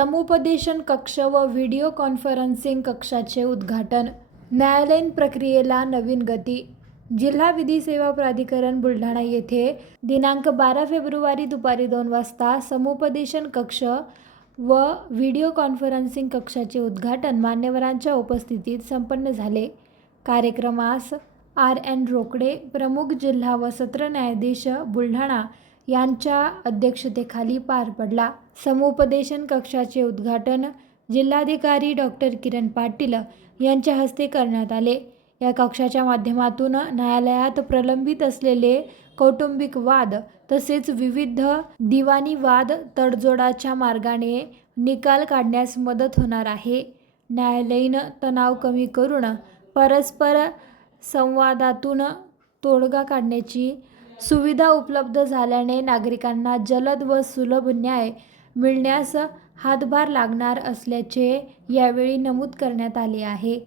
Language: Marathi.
समुपदेशन कक्ष व व्हिडिओ कॉन्फरन्सिंग कक्षाचे उद्घाटन. न्यायालयीन प्रक्रियेला नवीन गती. जिल्हा विधी सेवा प्राधिकरण बुलढाणा येथे दिनांक 12 फेब्रुवारी दुपारी 2 वाजता समुपदेशन कक्ष व व्हिडिओ कॉन्फरन्सिंग कक्षाचे उद्घाटन मान्यवरांच्या उपस्थितीत संपन्न झाले. कार्यक्रमास RN रोकडे, प्रमुख जिल्हा व सत्र न्यायाधीश बुलढाणा यांच्या अध्यक्षतेखाली पार पडला. समुपदेशन कक्षाचे उद्घाटन जिल्हाधिकारी डॉ. किरण पाटील यांच्या हस्ते करण्यात आले. या कक्षाच्या माध्यमातून न्यायालयात प्रलंबित असलेले कौटुंबिक वाद तसेच विविध दिवाणी वाद तडजोडाच्या मार्गाने निकाल काढण्यास मदत होणार आहे. न्यायालयीन तणाव कमी करून परस्पर संवादातून तोडगा काढण्याची सुविधा उपलब्ध झाल्याने नागरिकांना जलद व सुलभ न्याय मिळण्यास हातभार लागणार असल्याचे यावेळी नमूद करण्यात आले आहे.